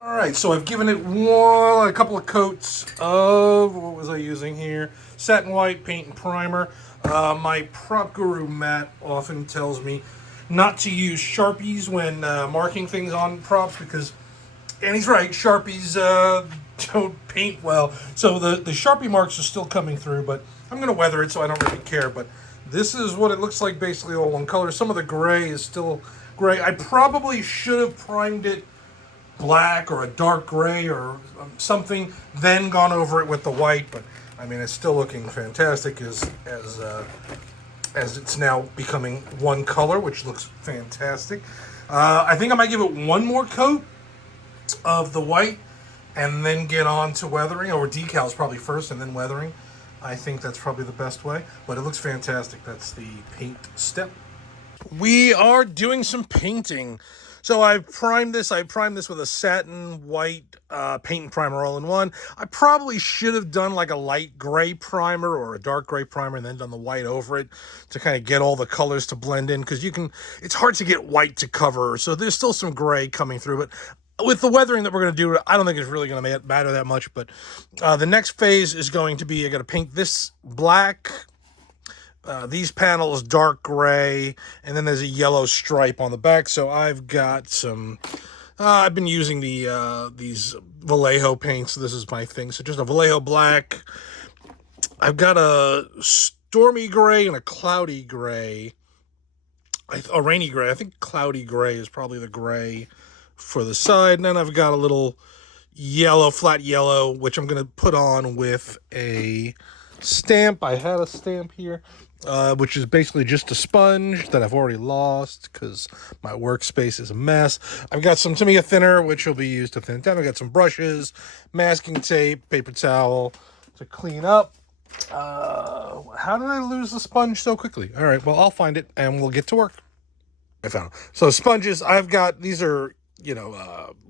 All right, so I've given it a couple of coats of, what was I using here? Satin White paint and primer. My prop guru Matt often tells me not to use Sharpies when marking things on props because, and he's right, Sharpies don't paint well. So the Sharpie marks are still coming through, but I'm going to weather it so I don't really care. But this is what it looks like basically all one color. Some of the gray is still gray. I probably should have primed it black or a dark gray or something, then gone over it with the white. But I mean, it's still looking fantastic as it's now becoming one color, which looks fantastic. I think I might give it one more coat of the white and then get on to weathering, or decals probably first and then weathering. I think that's probably the best way, but it looks fantastic. That's the paint step. We are doing some painting. So I've primed this. I primed this with a satin white paint and primer all in one. I probably should have done like a light gray primer or a dark gray primer and then done the white over it to kind of get all the colors to blend in, because it's hard to get white to cover. So there's still some gray coming through, but with the weathering that we're going to do, I don't think it's really going to matter that much. But the next phase is going to be, I got to paint this black, these panels dark gray, and then there's a yellow stripe on the back. So I've got some, I've been using these Vallejo paints. This is my thing. So just a Vallejo black. I've got a stormy gray and a cloudy gray. A rainy gray. I think cloudy gray is probably the gray for the side. And then I've got a little yellow, flat yellow, which I'm going to put on with a stamp. I had a stamp here, which is basically just a sponge that I've already lost because my workspace is a mess. I've got some Tamiya thinner, which will be used to thin it down. I've got some brushes, masking tape, paper towel to clean up. How did I lose the sponge so quickly? All right, well, I'll find it and we'll get to work. I found it. So sponges, I've got, these are,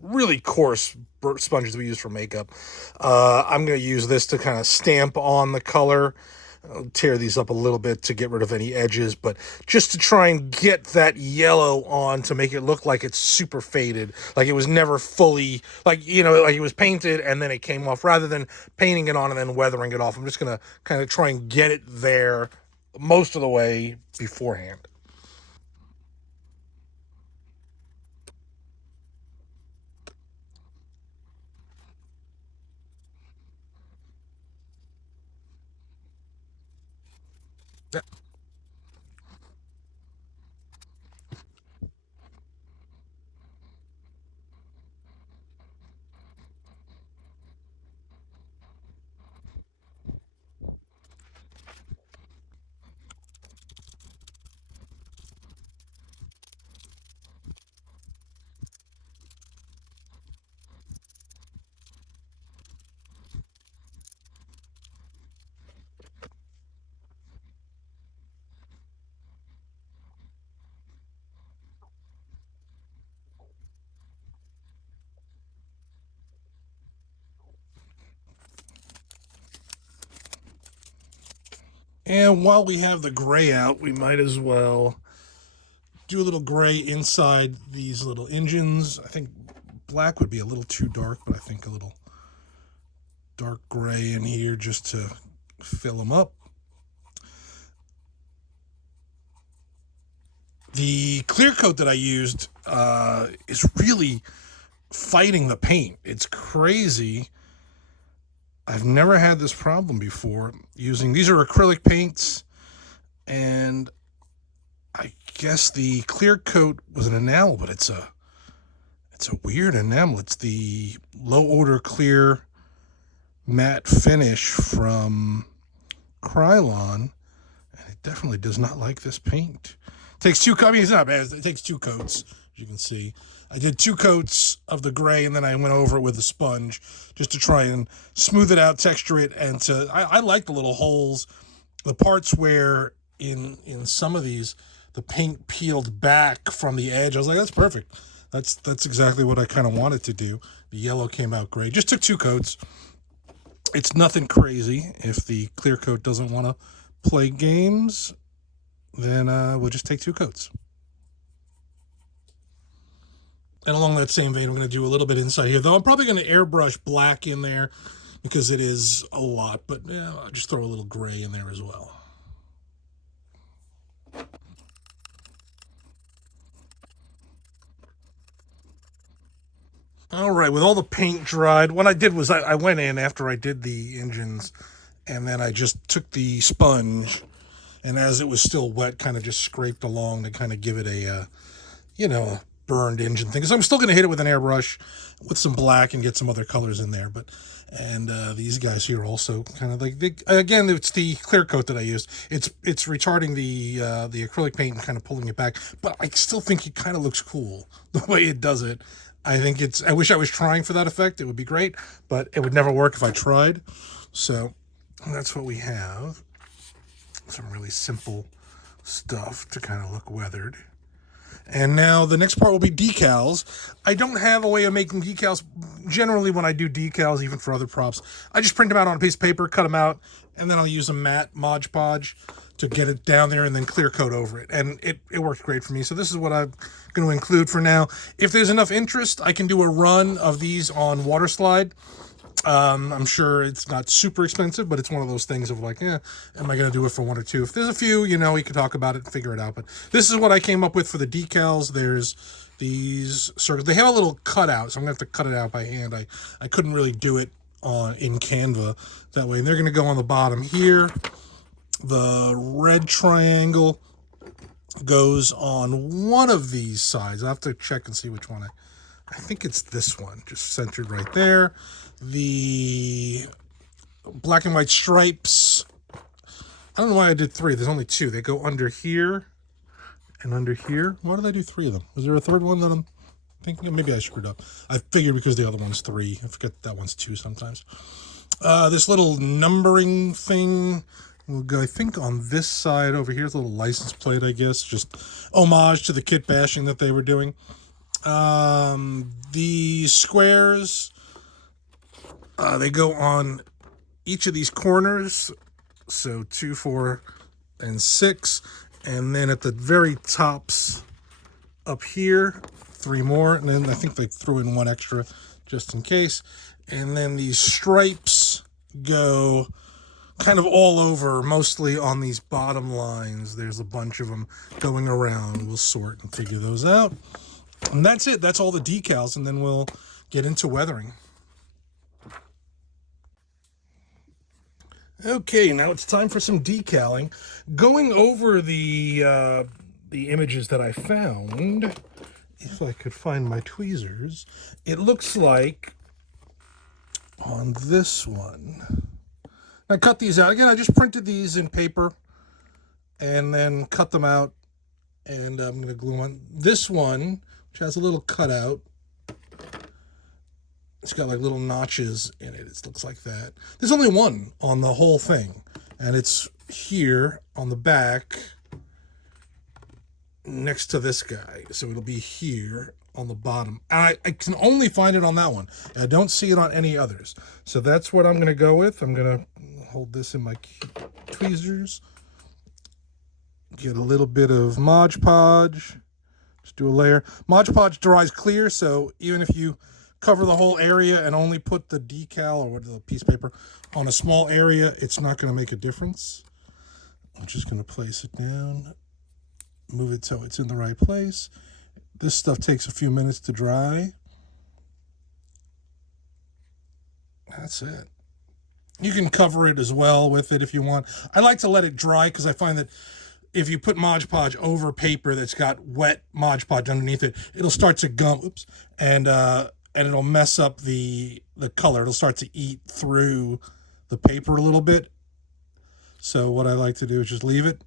really coarse sponges we use for makeup. I'm going to use this to kind of stamp on the color. I'll tear these up a little bit to get rid of any edges, but just to try and get that yellow on to make it look like it's super faded, like it was never fully, like it was painted and then it came off, rather than painting it on and then weathering it off. I'm just going to kind of try and get it there most of the way beforehand. And while we have the gray out, we might as well do a little gray inside these little engines. I think black would be a little too dark, but I think a little dark gray in here just to fill them up. The clear coat that I used is really fighting the paint. It's crazy. I've never had this problem before using, these are acrylic paints, and I guess the clear coat was an enamel, but it's a weird enamel. It's the low odor clear matte finish from Krylon, and it definitely does not like this paint. It takes two, I mean, it's not bad. It takes two coats, as you can see. I did two coats of the gray, and then I went over it with a sponge just to try and smooth it out, texture it, and I like the little holes, the parts where in some of these the paint peeled back from the edge. I was like, that's perfect. That's exactly what I kind of wanted to do. The yellow came out great. Just took two coats. It's nothing crazy. If the clear coat doesn't want to play games, then we'll just take two coats. And along that same vein, I'm going to do a little bit inside here, though I'm probably going to airbrush black in there because it is a lot, but yeah, I'll just throw a little gray in there as well. All right, with all the paint dried, what I did was I went in after I did the engines, and then I just took the sponge, and as it was still wet, kind of just scraped along to kind of give it a, a burned engine thing. So I'm still going to hit it with an airbrush with some black and get some other colors in there. And these guys here also kind of like, again, it's the clear coat that I used. It's retarding the acrylic paint and kind of pulling it back, but I still think it kind of looks cool the way it does it. I wish I was trying for that effect. It would be great, but it would never work if I tried. So that's what we have. Some really simple stuff to kind of look weathered. And now the next part will be decals. I don't have a way of making decals. Generally, when I do decals, even for other props, I just print them out on a piece of paper, cut them out, and then I'll use a matte Mod Podge to get it down there and then clear coat over it. And it works great for me. So this is what I'm going to include for now. If there's enough interest, I can do a run of these on Waterslide. I'm sure it's not super expensive, but it's one of those things of like, am I going to do it for one or two? If there's a few, we can talk about it and figure it out. But this is what I came up with for the decals. There's these circles. They have a little cutout, so I'm going to have to cut it out by hand. I couldn't really do it in Canva that way. And they're going to go on the bottom here. The red triangle goes on one of these sides. I'll have to check and see which one. I think it's this one, just centered right there. The black and white stripes, I don't know why I did three. There's only two. They go under here and under here. Why did I do three of them? Was there a third one that I'm thinking of? Maybe I screwed up. I figured because the other one's three. I forget that one's two sometimes. This little numbering thing will go, I think, on this side over here. It's a little license plate, I guess. Just homage to the kit bashing that they were doing. The squares, they go on each of these corners, so 2, 4, and 6, and then at the very tops up here, 3 more, and then I think they threw in 1 extra just in case. And then these stripes go kind of all over, mostly on these bottom lines. There's a bunch of them going around. We'll sort and figure those out. And that's it. That's all the decals, and then we'll get into weathering. Okay, now it's time for some decaling. Going over the images that I found, if I could find my tweezers, it looks like on this one. I cut these out. Again, I just printed these in paper and then cut them out, and I'm going to glue on this one, which has a little cutout. It's got like little notches in it. It looks like that. There's only one on the whole thing, and it's here on the back next to this guy. So it'll be here on the bottom. I can only find it on that one. I don't see it on any others. So that's what I'm going to go with. I'm going to hold this in my tweezers. Get a little bit of Mod Podge. Just do a layer. Mod Podge dries clear, so even if you cover the whole area and only put the decal or the piece of paper on a small area, it's not going to make a difference. I'm just going to place it down, move it so it's in the right place. This stuff takes a few minutes to dry. That's it. You can cover it as well with it if you want. I like to let it dry because I find that if you put Mod Podge over paper that's got wet Mod Podge underneath it, it'll start to gum. Oops, and it'll mess up the color. It'll start to eat through the paper a little bit. So what I like to do is just leave it,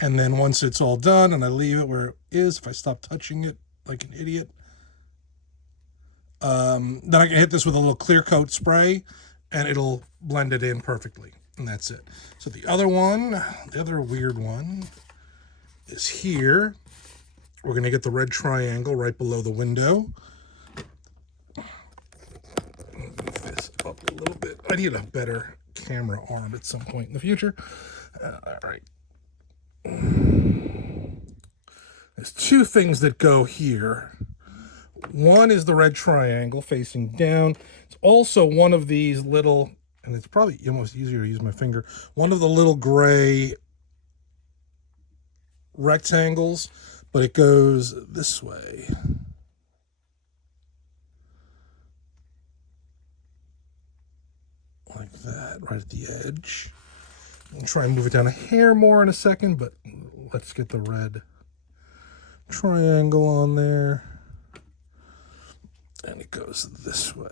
and then once it's all done and I leave it where it is, if I stop touching it like an idiot, then I can hit this with a little clear coat spray and it'll blend it in perfectly, and that's it. So the other one, the other weird one is here. We're going to get the red triangle right below the window. Move this up a little bit. I need a better camera arm at some point in the future. All right. There's two things that go here. One is the red triangle facing down. It's also one of these little, and it's probably almost easier to use my finger, one of the little gray rectangles, but it goes this way. Like that, right at the edge. I'll try and move it down a hair more in a second, but let's get the red triangle on there. And it goes this way.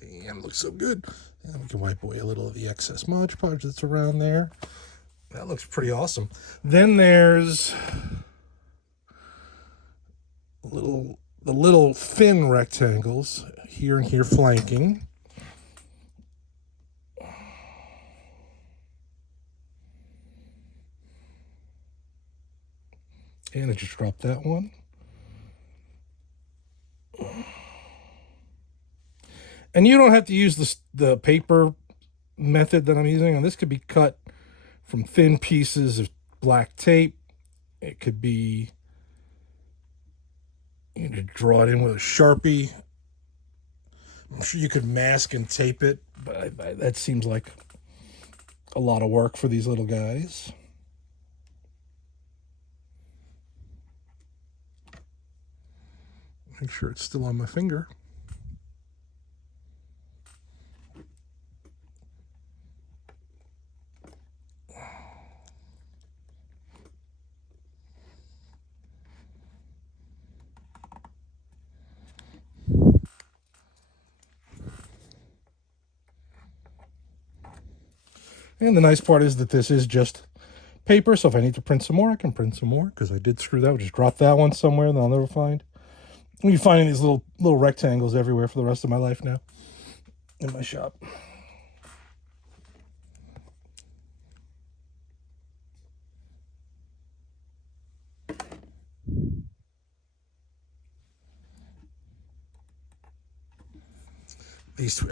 Damn, it looks so good. And we can wipe away a little of the excess Mod Podge that's around there. That looks pretty awesome. Then there's the little thin rectangles here and here flanking. And I just dropped that one. And you don't have to use the paper method that I'm using. And this could be cut from thin pieces of black tape. It could be, you know, draw it in with a Sharpie. I'm sure you could mask and tape it, but that seems like a lot of work for these little guys. Make sure it's still on my finger. And the nice part is that this is just paper, so if I need to print some more, I can print some more, because I did screw that. I'll just drop that one somewhere that I'll never find. I'll be finding these little rectangles everywhere for the rest of my life now in my shop.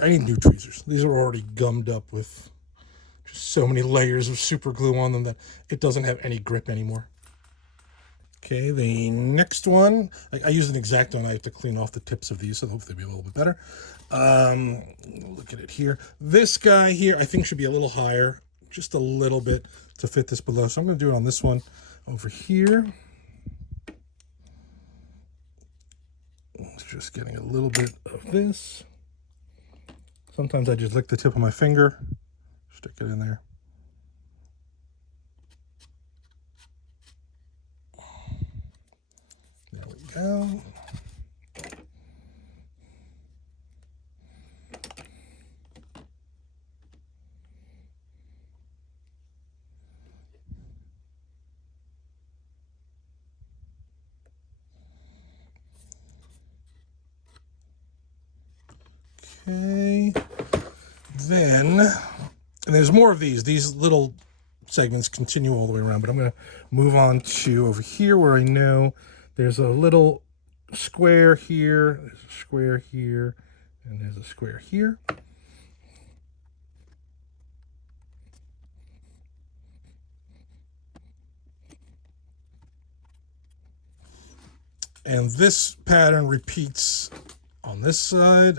I need new tweezers. These are already gummed up with just so many layers of super glue on them that it doesn't have any grip anymore. Okay, the next one, I use an X-Acto knife to clean off the tips of these, so hopefully they'll be a little bit better. Look at it here. This guy here, I think should be a little higher, just a little bit to fit this below. So I'm going to do it on this one over here. It's just getting a little bit of this. Sometimes I just lick the tip of my finger, stick it in there. There we go. Okay, then, and there's more of these little segments continue all the way around, but I'm going to move on to over here where I know there's a little square here, there's a square here, and there's a square here. And this pattern repeats on this side.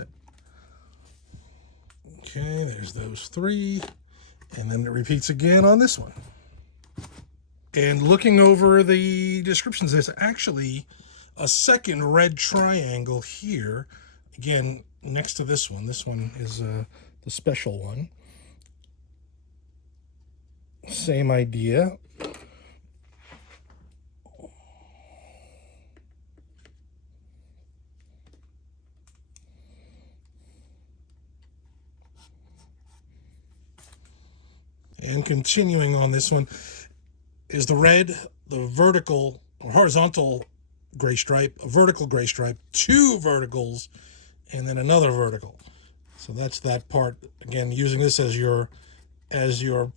Okay, there's those three. And then it repeats again on this one. And looking over the descriptions, there's actually a second red triangle here. Again, next to this one. This one is the special one. Same idea. And continuing on this one is the red, the vertical or horizontal gray stripe, a vertical gray stripe, two verticals, and then another vertical. So that's that part. Again, using this as your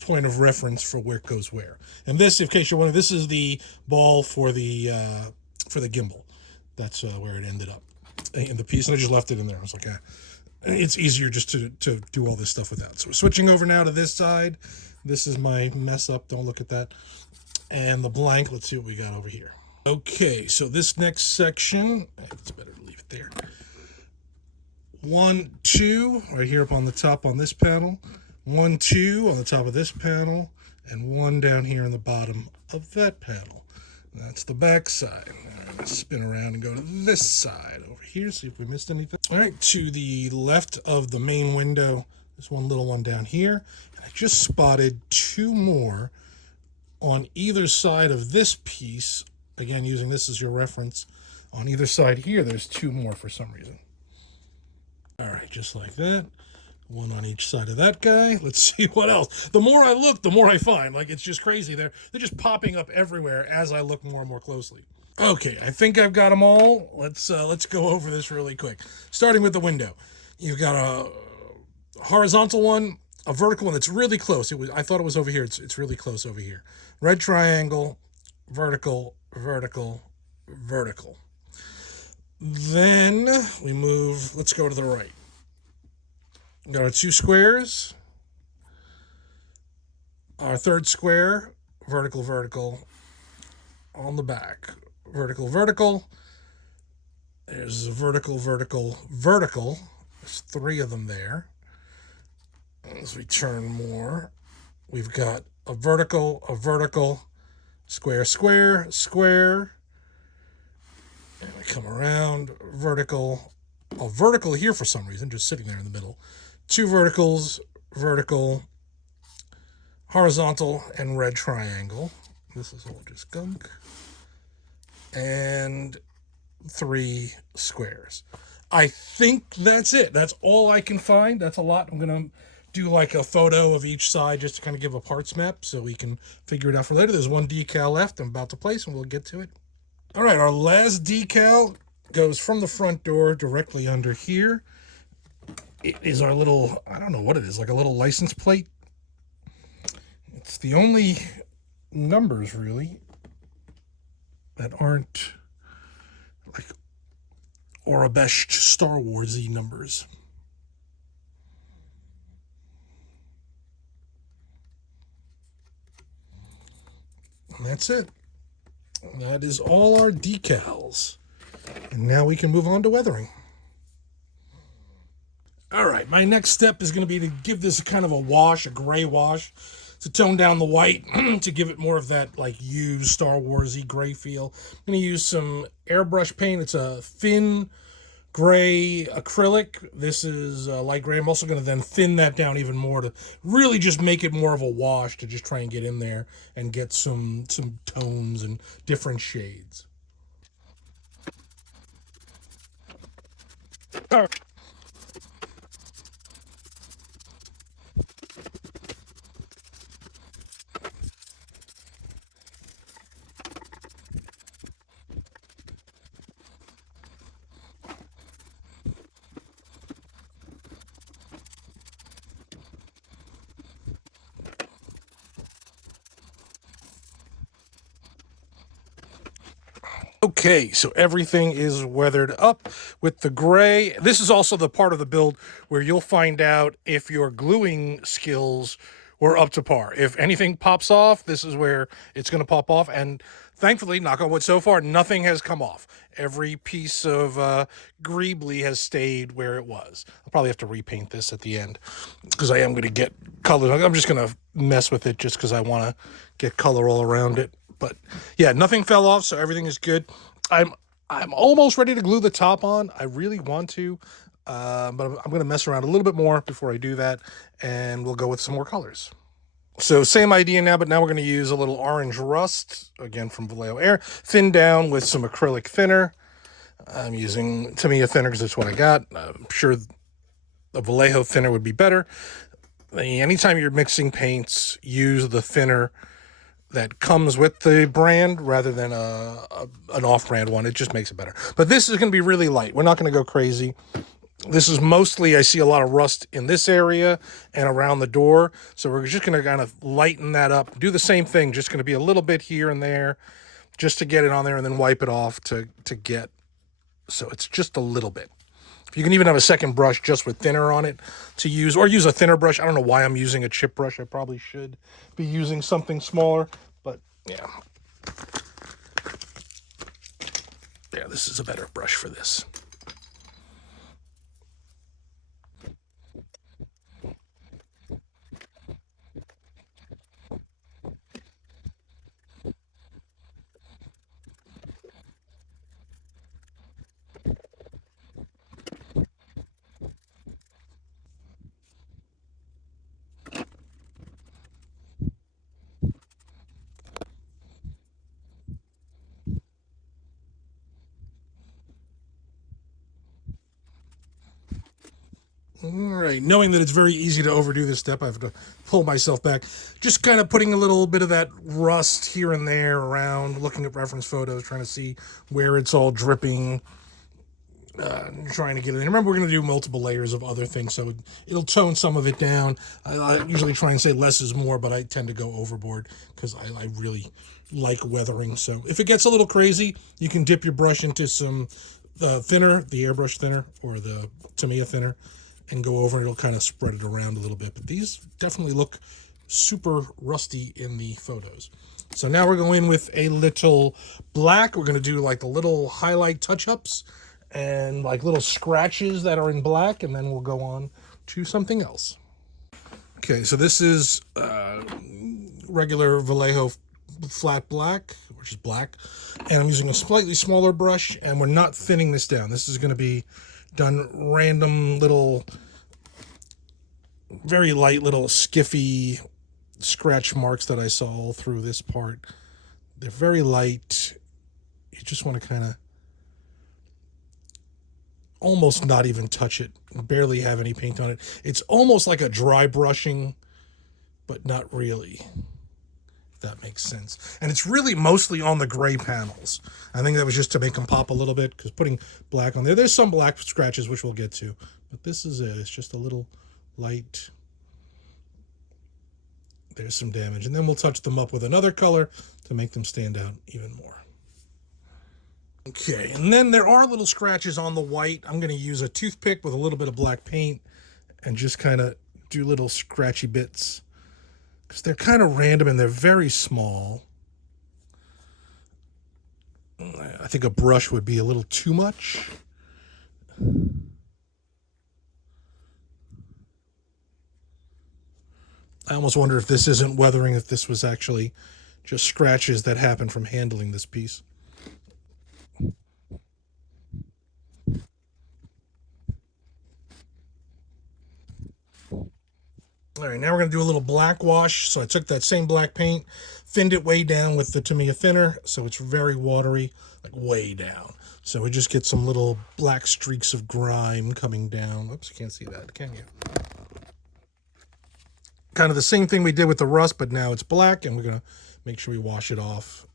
point of reference for where it goes where. And this, in case you're wondering, this is the ball for the gimbal. That's where it ended up in the piece, and I just left it in there. I was like, it's easier just to do all this stuff without. So we're switching over now to this side. This is my mess up. Don't look at that. And the blank, let's see what we got over here. Okay, so this next section, it's better to leave it there. 1, 2, right here up on the top on this panel. 1, 2 on the top of this panel, and 1 down here on the bottom of that panel. That's the back side. Let's spin around and go to this side over here, see if we missed anything. All right, to the left of the main window, there's one little one down here, and I just spotted 2 more on either side of this piece. Again, using this as your reference. On either side here, there's 2 more for some reason. All right, just like that. 1 on each side of that guy. Let's see what else. The more I look, the more I find. Like, it's just crazy. They're just popping up everywhere as I look more and more closely. Okay, I think I've got them all. Let's go over this really quick. Starting with the window. You've got a horizontal one, a vertical one that's really close. I thought it was over here. It's really close over here. Red triangle, vertical, vertical, vertical. Then we move, let's go to the right. We've got our 2 squares. Our third square, vertical, vertical, on the back. Vertical, vertical. There's a vertical, vertical, vertical. There's 3 of them there. As we turn more, we've got a vertical, square, square, square. And we come around, vertical, a vertical here for some reason, just sitting there in the middle. 2 verticals, vertical, horizontal, and red triangle. This is all just gunk. And 3 squares. I think that's it. That's all I can find. That's a lot. I'm going to do like a photo of each side just to kind of give a parts map so we can figure it out for later. There's 1 decal left I'm about to place, and we'll get to it. All right, our last decal goes from the front door directly under here. It is our little, I don't know what it is, like a little license plate. It's the only numbers, really, that aren't like Aurebesh Star Wars-y numbers. And that's it. That is all our decals. And now we can move on to weathering. All right, my next step is going to be to give this kind of a wash, a gray wash, to tone down the white, to give it more of that like used Star Wars-y gray feel. I'm going to use some airbrush paint. It's a thin gray acrylic. This is light gray. I'm also going to then thin that down even more to really just make it more of a wash, to just try and get in there and get some tones and different shades. All right. Okay, so everything is weathered up with the gray. This is also the part of the build where you'll find out if your gluing skills were up to par. If anything pops off, this is where it's going to pop off. And thankfully, knock on wood, so far, nothing has come off. Every piece of Greebly has stayed where it was. I'll probably have to repaint this at the end because I am going to get color. I'm just going to mess with it just because I want to get color all around it. But yeah, nothing fell off, so everything is good. I'm almost ready to glue the top on. I really want to, but I'm going to mess around a little bit more before I do that, and we'll go with some more colors. So same idea now, but now we're going to use a little orange rust, again from Vallejo Air, thinned down with some acrylic thinner. I'm using Tamiya thinner because that's what I got. I'm sure a Vallejo thinner would be better. Anytime you're mixing paints, use the thinner that comes with the brand rather than an off-brand one. It just makes it better. But this is going to be really light. We're not going to go crazy. This is mostly, I see a lot of rust in this area and around the door. So we're just going to kind of lighten that up. Do the same thing, just going to be a little bit here and there just to get it on there and then wipe it off to get, so it's just a little bit. If You can even have a second brush just with thinner on it to use, or use a thinner brush. I don't know why I'm using a chip brush. I probably should be using something smaller, but yeah. Yeah, this is a better brush for this. All right, knowing that it's very easy to overdo this step, I have to pull myself back. Just kind of putting a little bit of that rust here and there around, looking at reference photos, trying to see where it's all dripping, trying to get it in. Remember, we're going to do multiple layers of other things, so it'll tone some of it down. I usually try and say less is more, but I tend to go overboard because I really like weathering. So if it gets a little crazy, you can dip your brush into some thinner, the airbrush thinner or the Tamiya thinner, and go over and it'll kind of spread it around a little bit. But these definitely look super rusty in the photos. So now we're going with a little black. We're going to do like the little highlight touch-ups and like little scratches that are in black, and then we'll go on to something else. Okay, so this is regular Vallejo flat black, which is black, and I'm using a slightly smaller brush, and we're not thinning this down. This is going to be done random little, very light little skiffy scratch marks that I saw all through this part. They're very light. You just want to kind of almost not even touch it, barely have any paint on it. It's almost like a dry brushing, but not really, if that makes sense. And it's really mostly on the gray panels. I think that was just to make them pop a little bit, because putting black on there, there's some black scratches, which we'll get to, but this is it. It's just a little light. There's some damage, and then we'll touch them up with another color to make them stand out even more. Okay, and then there are little scratches on the white. I'm going to use a toothpick with a little bit of black paint and just kind of do little scratchy bits, because they're kind of random and they're very small. I think a brush would be a little too much. I almost wonder if this isn't weathering, if this was actually just scratches that happen from handling this piece. All right, now we're going to do a little black wash. So I took that same black paint, thinned it way down with the Tamiya thinner, so it's very watery, like way down. So we just get some little black streaks of grime coming down. Oops, you can't see that, can you? Kind of the same thing we did with the rust, but now it's black, and we're going to make sure we wash it off,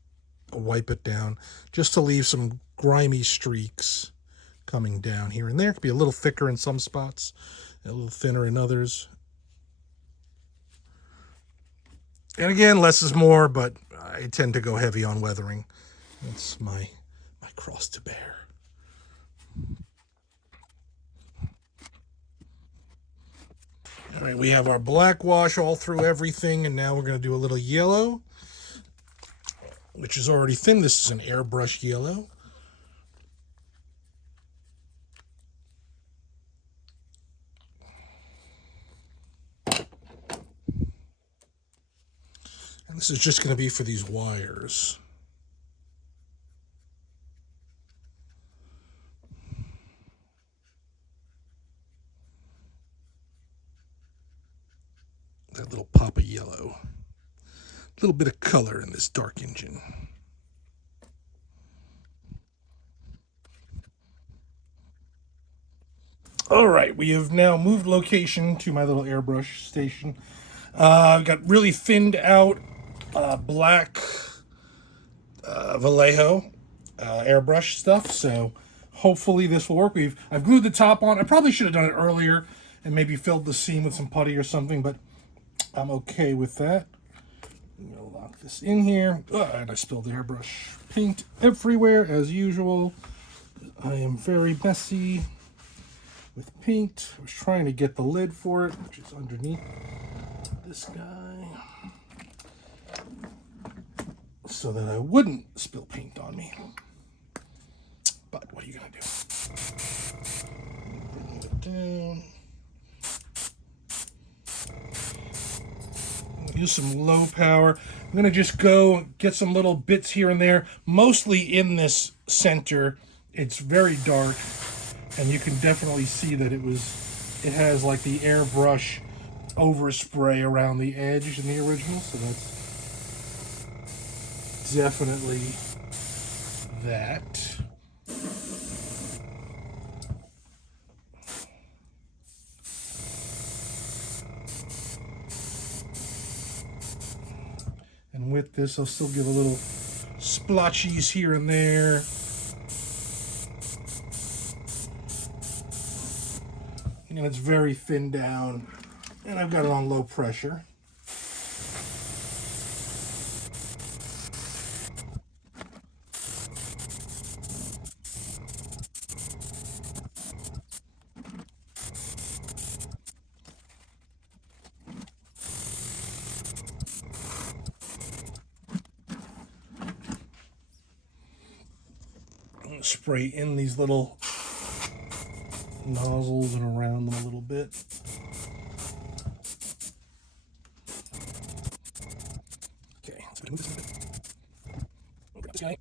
wipe it down, just to leave some grimy streaks coming down here and there. It could be a little thicker in some spots, a little thinner in others. And again, less is more, but I tend to go heavy on weathering. That's my cross to bear. All right, we have our black wash all through everything, and now we're going to do a little yellow, which is already thin. This is an airbrush yellow. And this is just going to be for these wires. That little pop of yellow. A little bit of color in this dark engine. All right, we have now moved location to my little airbrush station. I've got really thinned out black Vallejo airbrush stuff, so hopefully this will work. I've glued the top on. I probably should have done it earlier and maybe filled the seam with some putty or something, but I'm okay with that. I'm gonna lock this in here. And I spilled the airbrush paint everywhere as usual. I am very messy. with paint. I was trying to get the lid for it, which is underneath this guy, so that I wouldn't spill paint on me. But what are you gonna do? Bring it down. Use some low power. I'm going to just go get some little bits here and there, mostly in this center. It's very dark, and you can definitely see that it has like the airbrush overspray around the edge in the original, so that's definitely that. And with this, I'll still give a little splotchies here and there. And it's very thin down, and I've got it on low pressure. Spray in these little nozzles and around them a little bit. Okay, let's move this a bit. Grab this guy.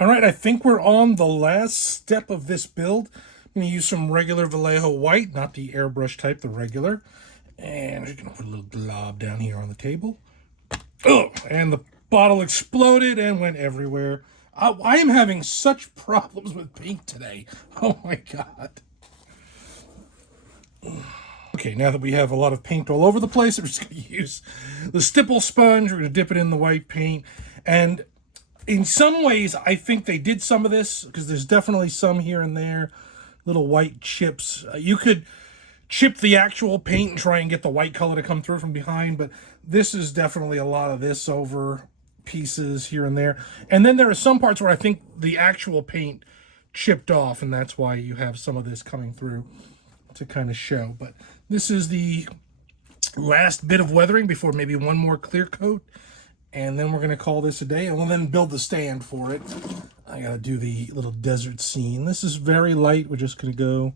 All right, I think we're on the last step of this build. I'm going to use some regular Vallejo white, not the airbrush type, the regular. And I'm just going to put a little glob down here on the table. Oh, and the bottle exploded and went everywhere. I am having such problems with paint today. Oh my God. Okay, now that we have a lot of paint all over the place, I'm just going to use the stipple sponge. We're going to dip it in the white paint. And in some ways, I think they did some of this, because there's definitely some here and there, little white chips. You could chip the actual paint and try and get the white color to come through from behind, but this is definitely a lot of this over pieces here and there. And then there are some parts where I think the actual paint chipped off, and that's why you have some of this coming through to kind of show. But this is the last bit of weathering before maybe one more clear coat. And then we're going to call this a day, and we'll then build the stand for it. I got to do the little desert scene. This is very light. We're just going to go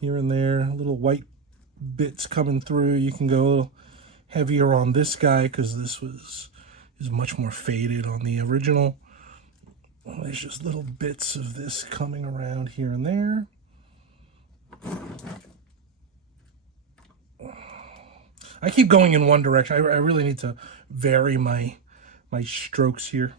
here and there. Little white bits coming through. You can go a little heavier on this guy because this is much more faded on the original. There's just little bits of this coming around here and there. I keep going in one direction. I really need to vary my strokes here.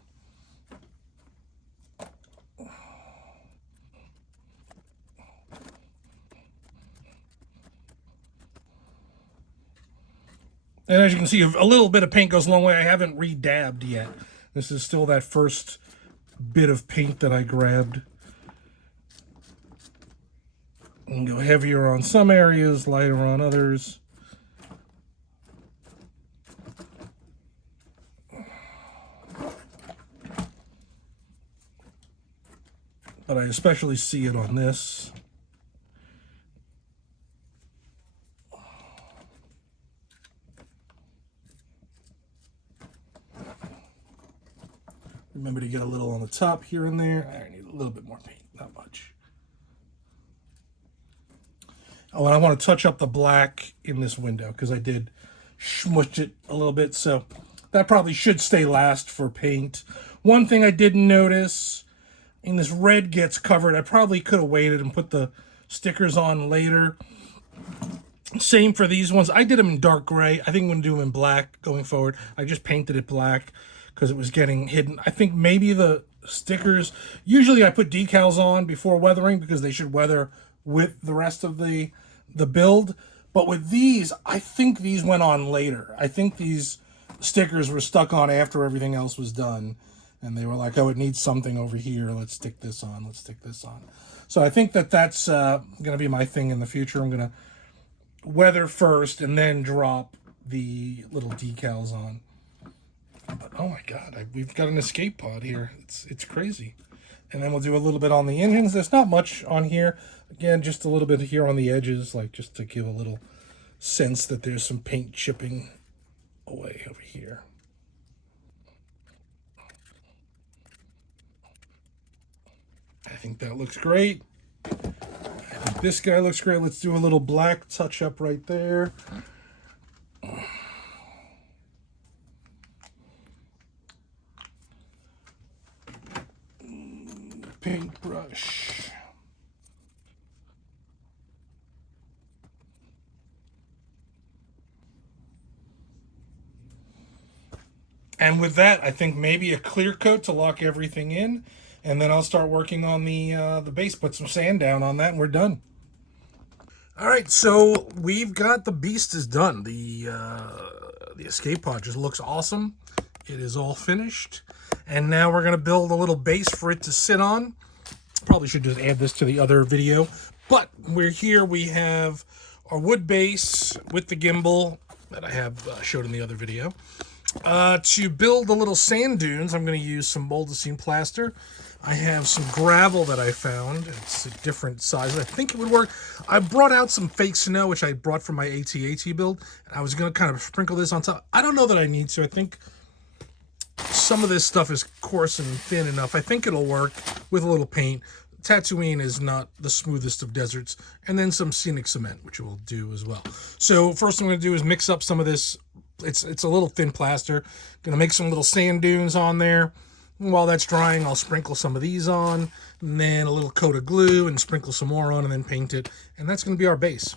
And as you can see, a little bit of paint goes a long way. I haven't re-dabbed yet. This is still that first bit of paint that I grabbed. And go heavier on some areas, lighter on others. But I especially see it on this. Remember to get a little on the top here and there. I need a little bit more paint, not much. Oh, and I want to touch up the black in this window because I did smush it a little bit, so that probably should stay last for paint. One thing I didn't notice, and this red gets covered. I probably could have waited and put the stickers on later. Same for these ones. I did them in dark gray. I think I'm going to do them in black going forward. I just painted it black because it was getting hidden. I think maybe the stickers, usually I put decals on before weathering because they should weather with the rest of the build. But with these, I think these went on later. I think these stickers were stuck on after everything else was done. And they were like, oh, it needs something over here. Let's stick this on. Let's stick this on. So I think that that's going to be my thing in the future. I'm going to weather first and then drop the little decals on. But oh my god, we've got an escape pod here. It's crazy. And then we'll do a little bit on the engines. There's not much on here. Again, just a little bit here on the edges, like just to give a little sense that there's some paint chipping away over here. I think that looks great. I think this guy looks great. Let's do a little black touch up right there. Paintbrush. And with that, I think maybe a clear coat to lock everything in. And then I'll start working on the base, put some sand down on that, and we're done. All right, so we've got the beast is done. The escape pod just looks awesome. It is all finished. And now we're going to build a little base for it to sit on. Probably should just add this to the other video. But we're here. We have our wood base with the gimbal that I have showed in the other video. To build the little sand dunes, I'm going to use some moldacine plaster. I have some gravel that I found. It's a different size. I think it would work. I brought out some fake snow, which I brought from my AT-AT build. And I was going to kind of sprinkle this on top. I don't know that I need to. I think some of this stuff is coarse and thin enough. I think it'll work with a little paint. Tatooine is not the smoothest of deserts. And then some scenic cement, which we'll do as well. So first I'm going to do is mix up some of this. It's a little thin plaster. Going to make some little sand dunes on there. And while that's drying, I'll sprinkle some of these on. And then a little coat of glue and sprinkle some more on and then paint it. And that's going to be our base.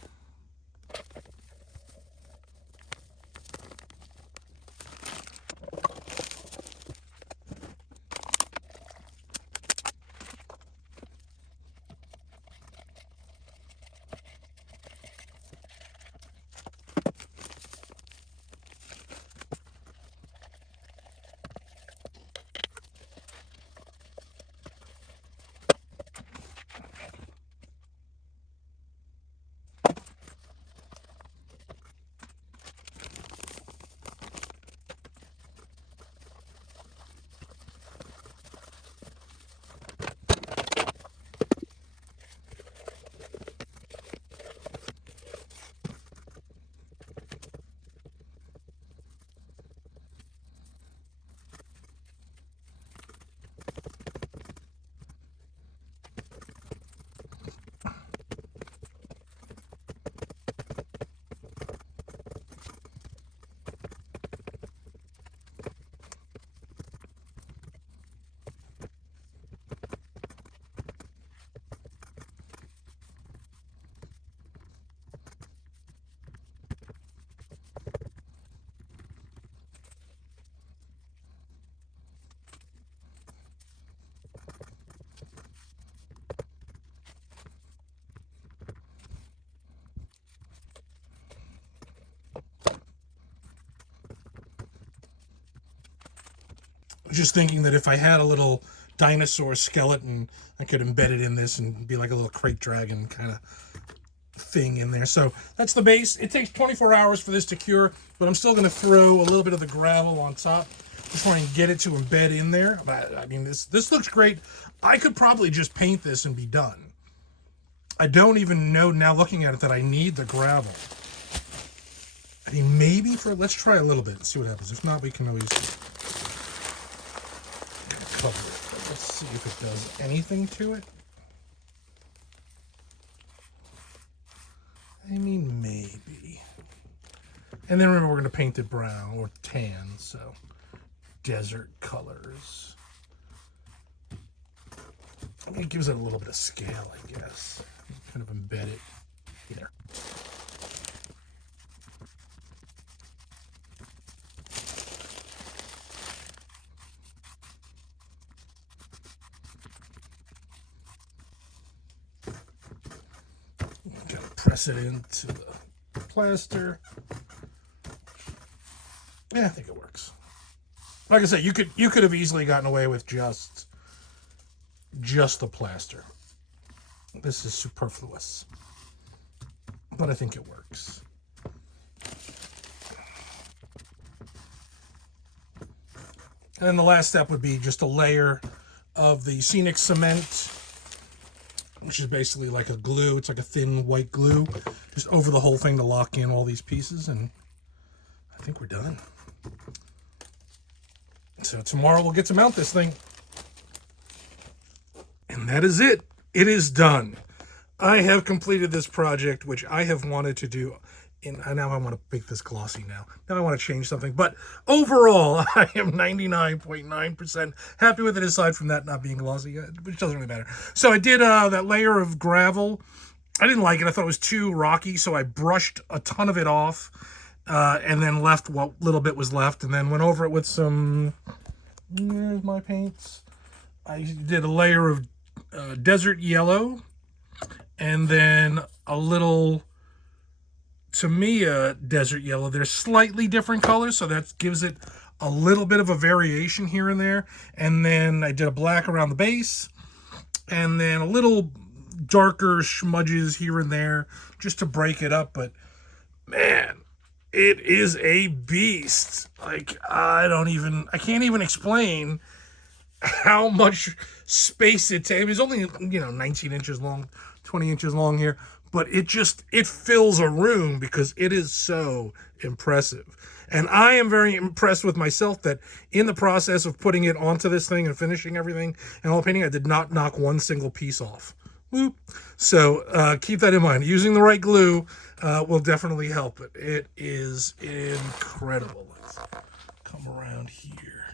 Just thinking that if I had a little dinosaur skeleton, I could embed it in this and be like a little crate dragon kind of thing in there. So that's the base. It takes 24 hours for this to cure, but I'm still going to throw a little bit of the gravel on top. Just want to get it to embed in there. But I mean, this looks great. I could probably just paint this and be done. I don't even know now looking at it that I need the gravel. I mean, maybe let's try a little bit and see what happens. If not, we can always cover it. But let's see if it does anything to it. I mean, maybe. And then remember, we're going to paint it brown or tan, so desert colors. I mean, it gives it a little bit of scale, I guess. Kind of embed it here. press it into the plaster. Yeah, I think it works. Like I said, you could have easily gotten away with just the plaster. This is superfluous, but I think it works. And then the last step would be just a layer of the Scenic Cement, which is basically like a glue. It's like a thin white glue, just over the whole thing to lock in all these pieces, and I think we're done. So tomorrow we'll get to mount this thing. And that is it. It is done. I have completed this project, which I have wanted to do. And now I want to make this glossy now. Now I want to change something. But overall, I am 99.9% happy with it, aside from that not being glossy, which doesn't really matter. So I did that layer of gravel. I didn't like it. I thought it was too rocky, so I brushed a ton of it off and then left what little bit was left, and then went over it with some... Here's my paints. I did a layer of desert yellow, and then a little Tamiya desert yellow. They're slightly different colors, so that gives it a little bit of a variation here and there. And then I did a black around the base, and then a little darker smudges here and there just to break it up. But man, it is a beast. Like, I can't even explain how much space it takes. It's only, 19 inches long, 20 inches long here, but it fills a room because it is so impressive. And I am very impressed with myself that in the process of putting it onto this thing and finishing everything and all painting, I did not knock one single piece off. Whoop. So keep that in mind. Using the right glue will definitely help it. It is incredible. Let's come around here.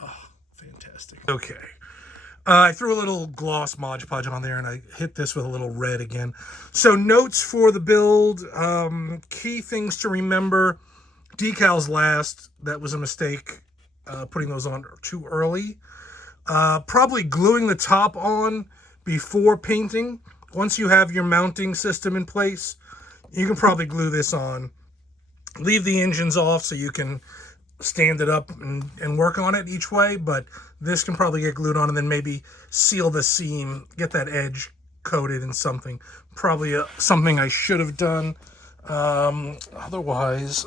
Oh, fantastic. Okay. I threw a little gloss Mod Podge on there, and I hit this with a little red again. So notes for the build, key things to remember. Decals last. That was a mistake, putting those on too early. Probably gluing the top on before painting. Once you have your mounting system in place, you can probably glue this on. Leave the engines off so you can stand it up and work on it each way, but this can probably get glued on, and then maybe seal the seam, get that edge coated in something. Probably something I should have done. Otherwise,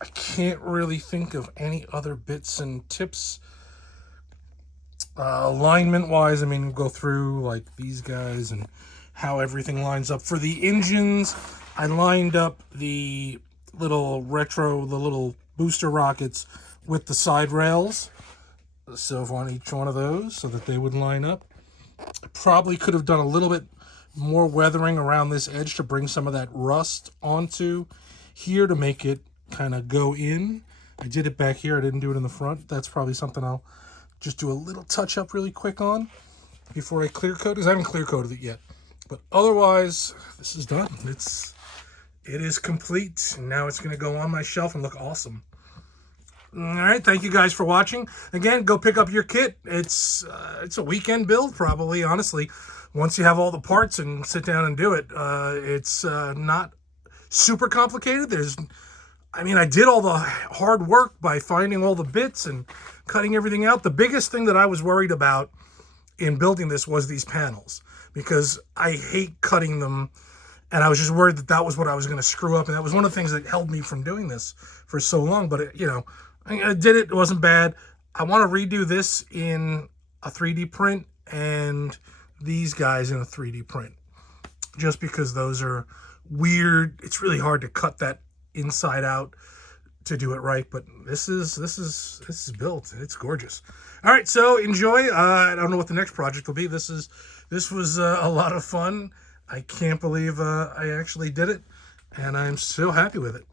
I can't really think of any other bits and tips. Alignment wise, go through like these guys and how everything lines up. For the engines, I lined up the little booster rockets with the side rails, so on each one of those, so that they would line up. I probably could have done a little bit more weathering around this edge to bring some of that rust onto here to make it kind of go in. I did it back here. I didn't do it in the front. That's probably something I'll just do a little touch up really quick on before I clear coat, because I haven't clear coated it yet. But otherwise, this is done. It is complete. Now it's going to go on my shelf and look awesome. All right, thank you guys for watching. Again, go pick up your kit. It's a weekend build, probably, honestly. Once you have all the parts and sit down and do it, it's not super complicated. I did all the hard work by finding all the bits and cutting everything out. The biggest thing that I was worried about in building this was these panels, because I hate cutting them, and I was just worried that was what I was going to screw up, and that was one of the things that held me from doing this for so long. But I did it. It wasn't bad. I want to redo this in a 3D print and these guys in a 3D print, just because those are weird. It's really hard to cut that inside out to do it right, but this is built. It's gorgeous. All right, so enjoy. I don't know what the next project will be. This was a lot of fun. I can't believe I actually did it, and I'm so happy with it.